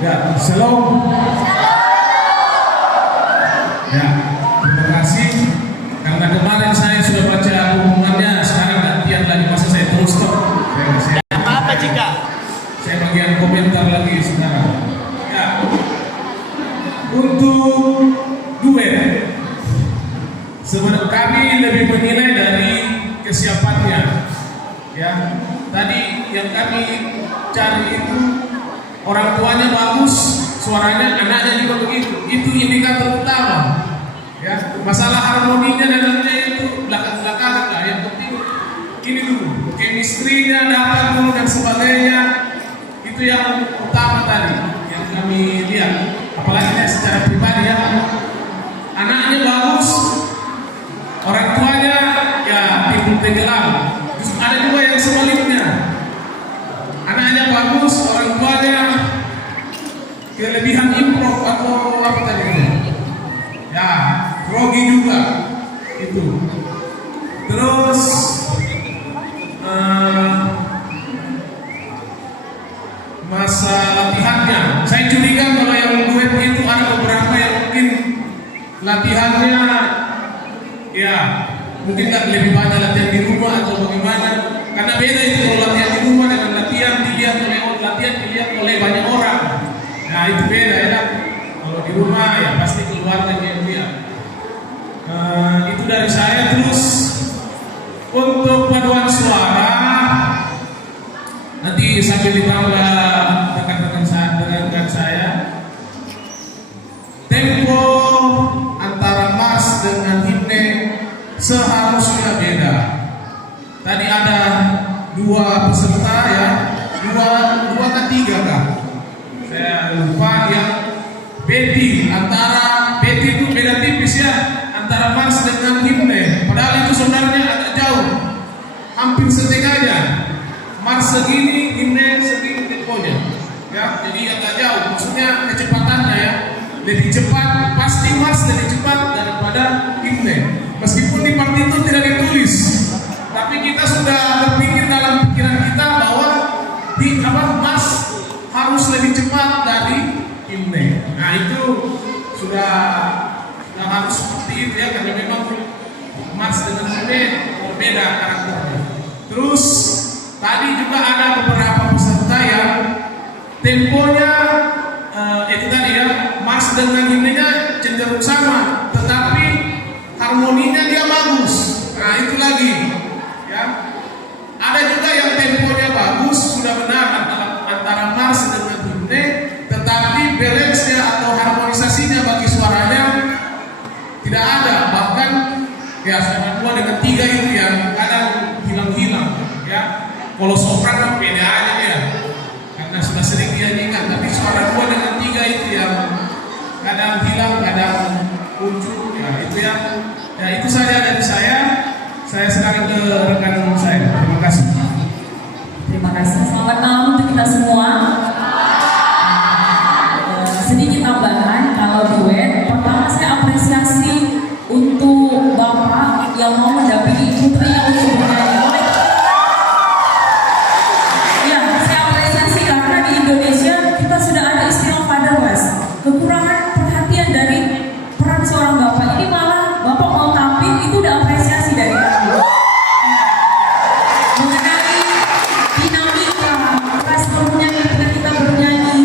Ya, shalom. Ya, terima kasih. Karena kemarin saya sudah baca pengumumannya, sekarang gantian lagi, masa saya terus stop. Apa jika? Saya bagian komentar lagi sekarang. Ya, untuk duet, sebenarnya kami lebih menilai dari kesiapannya. Ya, tadi yang kami cari itu orang tuanya bagus, suaranya, anaknya juga begitu. Itu indikator utama. Ya, masalah harmoninya dan lainnya itu belakang-belakangan lah. Yang penting ini dulu, chemistry-nya dapat dulu dan sebagainya. Itu yang utama tadi yang kami lihat. Apalagi secara pribadi ya, anaknya bagus, orang tuanya ya timbul tenggelam. Terus ada juga yang sebaliknya, anaknya bagus, orang tuanya kelebihan improv atau apa tadi ya, grogi juga itu. Terus masa latihannya, saya curiga kalau yang duet itu ada beberapa yang mungkin latihannya ya mungkin nggak lebih banyak latihan di rumah atau bagaimana, karena beda itu kalau latihan di rumah dengan latihan dilihat oleh banyak orang. Nah itu beda ya. Kalau di rumah ya pasti keluarga yang lihat. Itu dari saya. Terus untuk paduan suara nanti sambil ditambah rekan-rekan saya, tempo antara mas dengan himne seharusnya beda. Tadi ada dua peserta ya, dua ketiga kah? Saya lupa yang Betty, antara Betty itu beda tipis ya antara Mars dengan himne. Padahal itu sebenarnya agak jauh, hampir setengahnya. Mars segini, himne segini temponya. Ya, jadi agak jauh. Maksudnya kecepatannya ya lebih cepat. Pasti Mars lebih cepat daripada himne. Meskipun di partitur tidak ditulis, tapi kita sudah berpikir dalam pikiran kita bahwa Mars harus lebih cepat dari himne. Nah itu sudah harus seperti itu ya, karena memang Mars dengan himne berbeda karakternya. Terus tadi juga ada beberapa peserta yang temponya itu tadi ya, Mars dengan himnenya cenderung sama, tetapi harmoninya dia bagus. Nah itu lagi ya. Ada juga yang temponya bagus, sudah benar antara Mars dengan himne, tetapi balance-nya atau harmonisasinya bagi suaranya tidak ada. Bahkan ya suara 2 dengan 3 itu yang kadang hilang-hilang ya. Kalau sopran beda aja ya, karena sudah sering dinyanyikan. Tapi suara 2 dengan 3 itu yang kadang hilang, kadang muncul ya. Itu yang ya, itu saja dari saya. Saya sekarang ke rekan saya. Terima kasih. Terima kasih. Selamat malam untuk kita semua. Sedikit tambahan, kalau duet, pertama saya apresiasi untuk Bapak yang mau mendampingi putrinya untuk bernyanyi. Ya, saya apresiasi karena di Indonesia kita sudah ada istilah fatherless. Kekurangan perhatian dari peran seorang bapak ini, malah bapak mau tampil itu udah apresiasi dari kami. Mengenai dinamika responnya ketika kita bernyanyi,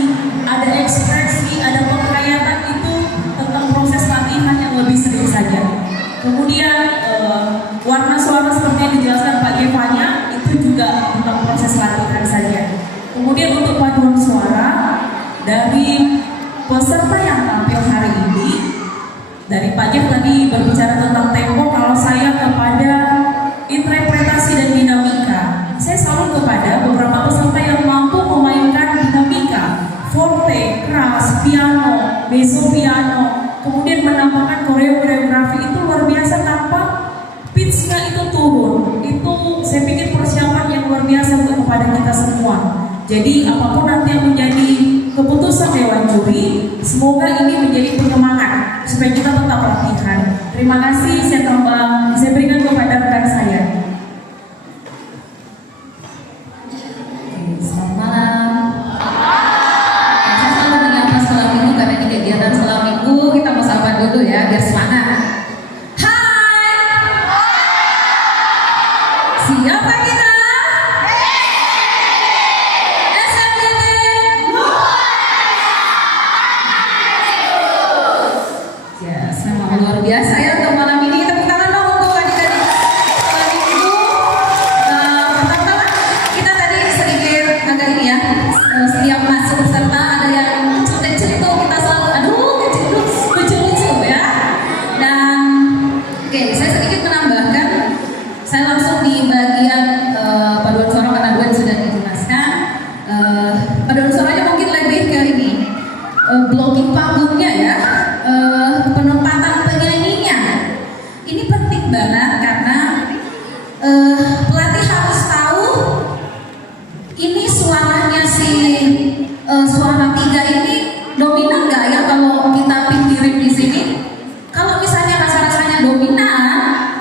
ada ekspresi, ada penghayatan, itu tentang proses latihan yang lebih sering saja. Kemudian warna suara seperti yang dijelaskan Pak Gevanya itu juga tentang proses latihan saja. Kemudian untuk paduan suara dari peserta yang tampil hari ini, dari Pak Jeff tadi berbicara tentang tempo. Kalau saya kepada interpretasi dan dinamika, saya selalu kepada beberapa peserta yang mampu memainkan dinamika, forte, keras, piano, mezzo piano, kemudian menambahkan koreografi itu luar biasa tanpa pitch-nya itu turun. Itu saya pikir persiapan yang luar biasa untuk kepada kita semua. Jadi apapun nanti yang menjadi keputusan Dewan Juri, semoga ini menjadi penyemangat supaya kita tetap latihan. Terima kasih. Saya berikan kepada rekan saya. Selamat malam. Saya selalu sapa dulu ya biar semangat. Hai. Siapa kita? SMDT. Ya, memang luar biasa ya untuk malam ini. Tepuk tangan dong untuk adik-adik sekolah minggu. Pertama kita tadi sedikit agak ini ya. Setiap masuk peserta ada yang kecil-kecil itu kita selalu lucu-lucu ya. Dan oke, saya sedikit menambahkan. Saya langsung di bagian paduan suara karena dua sudah dijelaskan. Paduan suaranya mungkin lebih ke ini blocking panggungnya ya, penempatan penyanyinya. Ini penting banget karena pelatih harus tahu ini suaranya si suara tiga ini dominan nggak ya kalau kita pikirin di sini. Kalau misalnya rasa-rasanya dominan,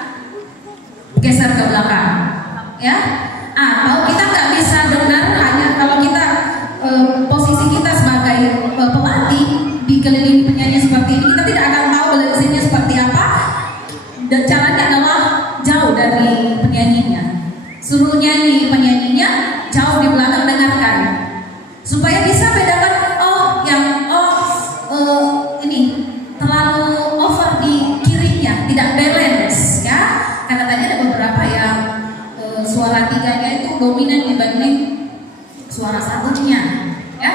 geser ke belakang, ya. Atau kita nggak bisa dengar hanya kalau kita posisi kita sebagai pelatih dikelilingi penyanyi seperti ini, kita tidak akan tahu balancingnya seperti apa. Dan caranya adalah jauh dari penyanyinya, suruh nyanyi penyanyinya jauh di belakang, dengarkan supaya bisa bedakan ini terlalu over di kirinya, tidak balance ya. Karena tadi ada beberapa yang suara tiganya itu dominan dibanding suara satunya ya.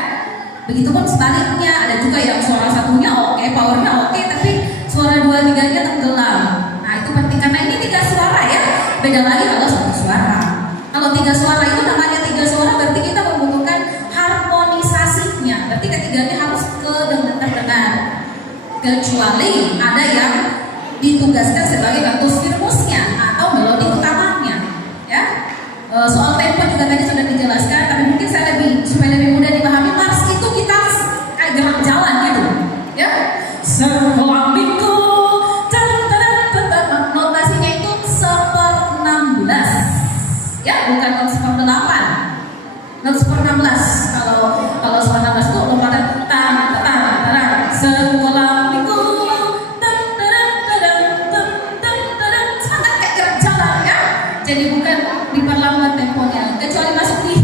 Begitupun sebaliknya, ada juga yang suara satunya oke, powernya oke, tapi suara dua tiganya tenggelam. Nah itu penting karena ini tiga suara ya. Beda lagi kalau satu suara. Kalau tiga suara itu namanya tiga suara, berarti kita membutuhkan harmonisasinya. Berarti ketiganya harus terdengar. Kecuali ada yang ditugaskan sebagai bantus firmusnya atau melodi utamanya ya. Soal tempo juga tadi sudah dijelaskan, tapi mungkin saya supaya lebih mudah dipahami. Mars itu kita kayak gerak jalan gitu ya. Sekolah minggu, notasinya itu 1/16 ya, bukan 1/8. 1/16. Kalau 1/16 itu lompatan sekolah minggu sangat kayak gerak jalan ya. Jadi bukan diperlambat temponya. Kecuali masuk di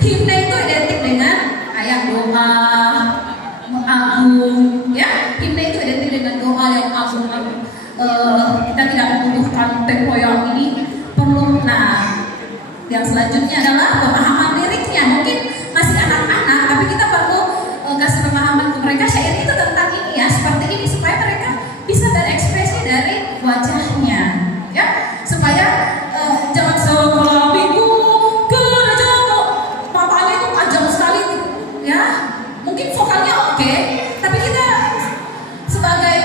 himne itu identik dengan ayat doa agung ya. Himne itu identik dengan doa yang agung. Kita tidak membutuhkan tempo yang ini perlu. Nah, yang selanjutnya adalah pemahaman liriknya. Mungkin masih anak-anak, tapi kita perlu kasih pemahaman ke mereka. Syair itu tentang ini ya, seperti ini supaya mereka bisa berekspresi dari wajahnya ya, supaya jangan sekolah minggu gereja kok matanya itu tajam sekali ya. Mungkin vokalnya oke, tapi kita sebagai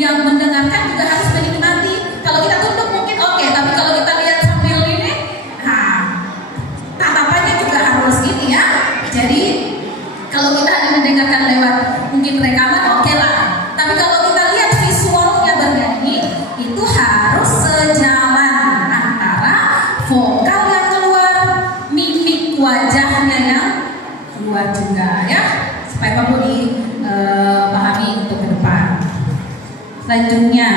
yang mendengarkan juga harus menikmati. Kalau kita tunduk mungkin oke, tapi kalau kita lihat sambil ini, nah tatapannya juga harus ini ya. Jadi kalau kita hanya mendengarkan lewat mungkin rekaman oke lah, tapi kalau kita lihat visualnya bernyanyi itu harus sejalan antara vokal yang keluar, mimik wajahnya yang keluar juga ya, supaya perlu dipahami untuk ke depan. Selanjutnya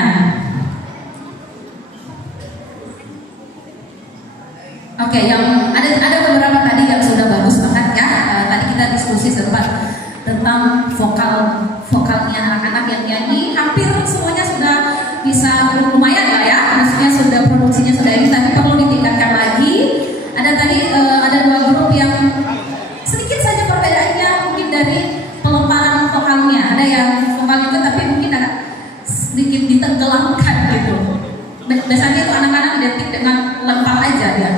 oke, yang ada beberapa tadi yang sudah bagus banget ya. Tadi kita diskusi sempat tentang vokalnya anak-anak yang nyanyi, hampir semuanya sudah bisa lumayan lah ya. Maksudnya sudah produksinya sudah ini, tapi perlu ditingkatkan lagi. Ada tadi ada dua grup yang sedikit saja perbedaannya mungkin dari pelemparan vokalnya. Ada yang vokal itu tapi mungkin agak sedikit ditenggelamkan gitu. Biasanya itu anak-anak identik dengan lempar aja ya.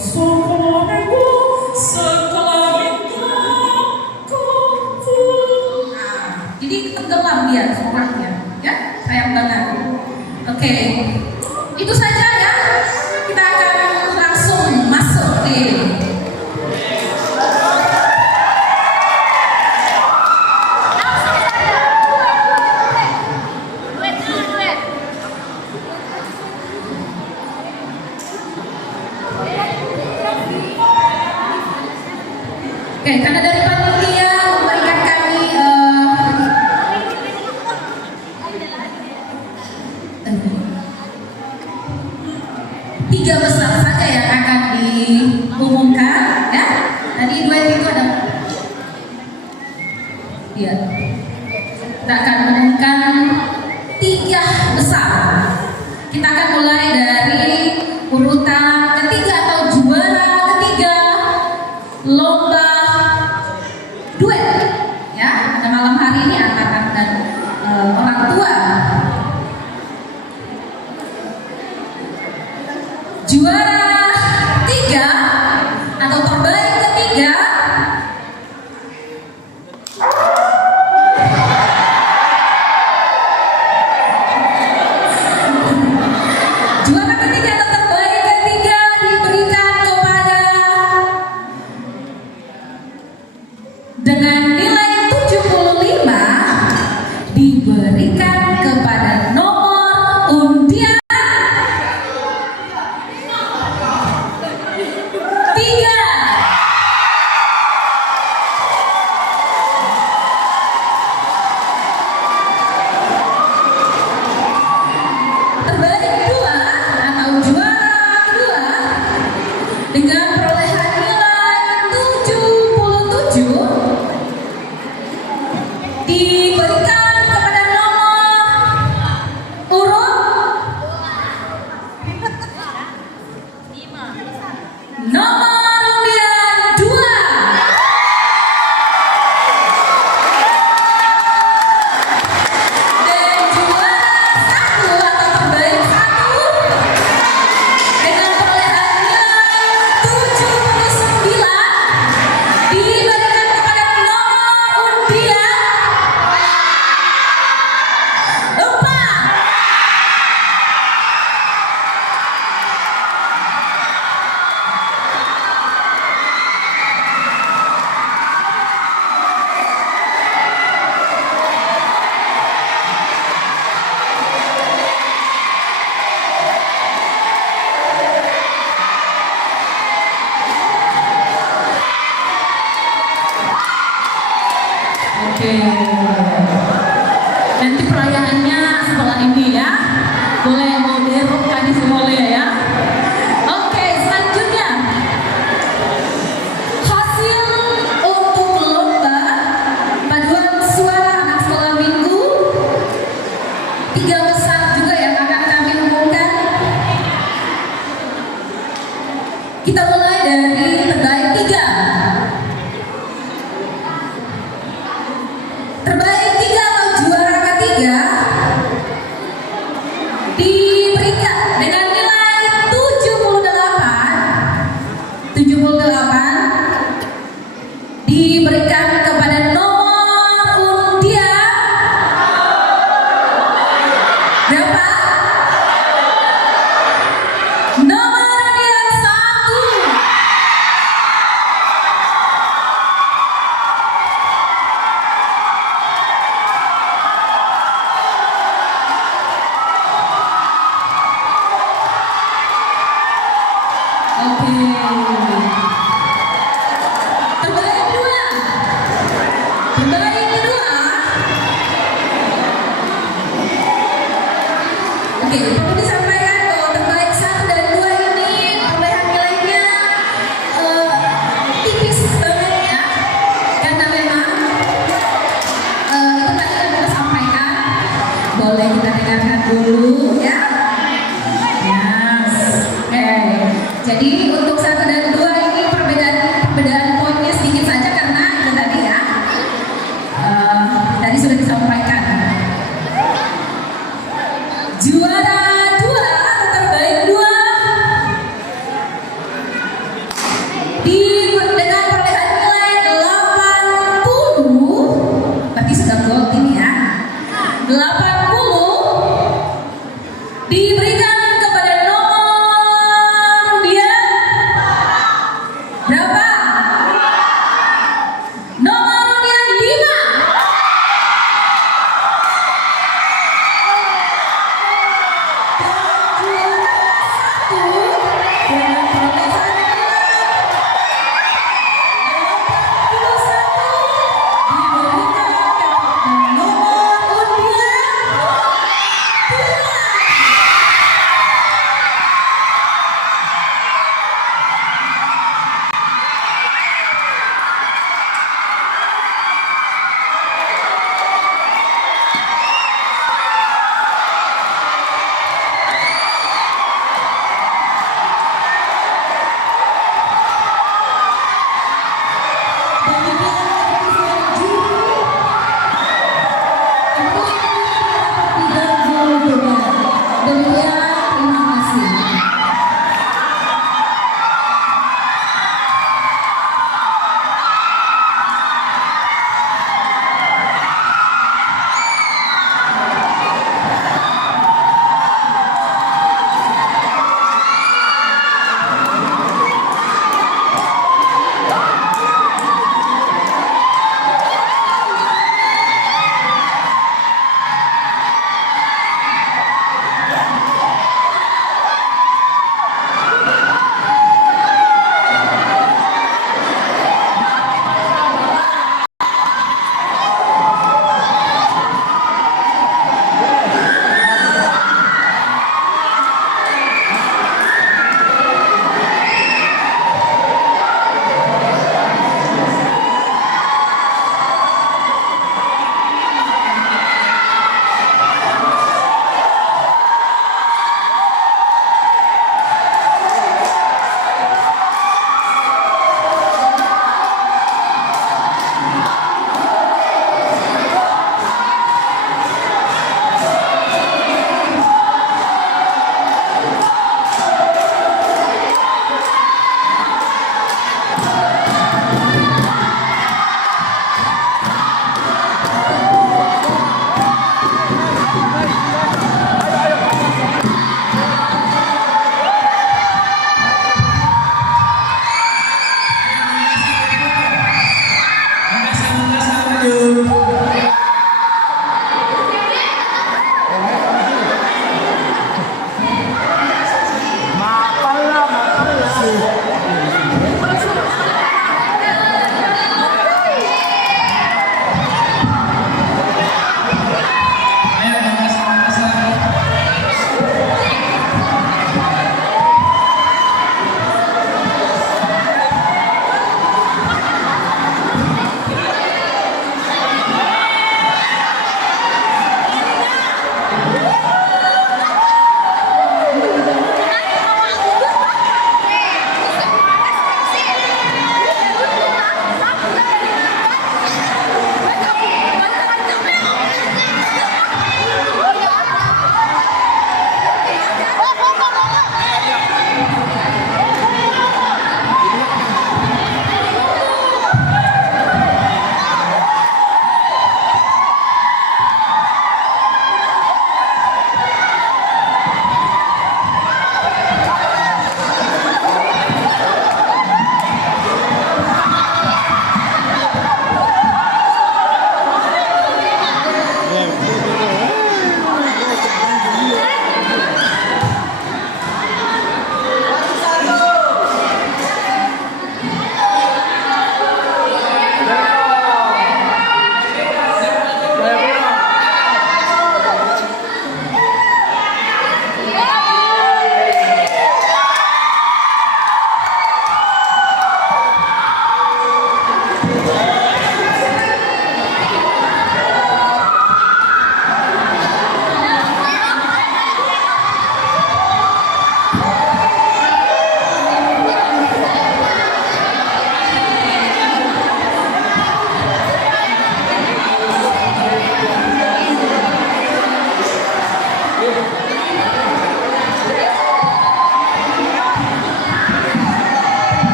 Sekolah minggu, jadi tenggelam dia suaranya, ya sayang banget. Oke, itu saja ya. Kita akan langsung masuk di karena dari panitia memberikan kami tiga besar saja yang akan diumumkan, ya. Tadi duet itu ada, ya. Kita akan mengumumkan tiga besar. Kita akan mulai dari urutan ketiga atau juara ketiga lomba duet, ya. Pada malam hari ini anak-anak dan orang tua. Juara tiga atau terbaik ketiga juara ketiga atau terbaik ketiga diberikan kepada dengan nilai 75 diberikan kepada nomor undian 3. Terbaik kedua atau juara kedua dengan perolehan nilai 77 diberikan kepada nomor urut nomor undian 2. Dan juara satu atau terbaik satu dengan perolehan nilai 79 diberikan kepada nomor undian 4. Oke. Nanti perayaannya setelah ini, ya. Boleh mau deruk tadi boleh, ya. Oke, selanjutnya hasil untuk lomba paduan suara anak sekolah minggu 3 besar juga yang akan kami umumkan. Kita mulai dari terbaik 3. Terbaik 3 atau juara ketiga diberikan dengan nilai 78 diberikan kepada nomor undian berapa? Nomor undian 1. Oke. Terbaik kedua. Terbaik kedua. Oke, perlu disampaikan bahwa terbaik 1 dan 2 ini perolehan nilainya tipis banget, ya. Karena memang itu tadi yang kita sampaikan. Boleh kita dengarkan dulu, ya. Yes. Oke. Jadi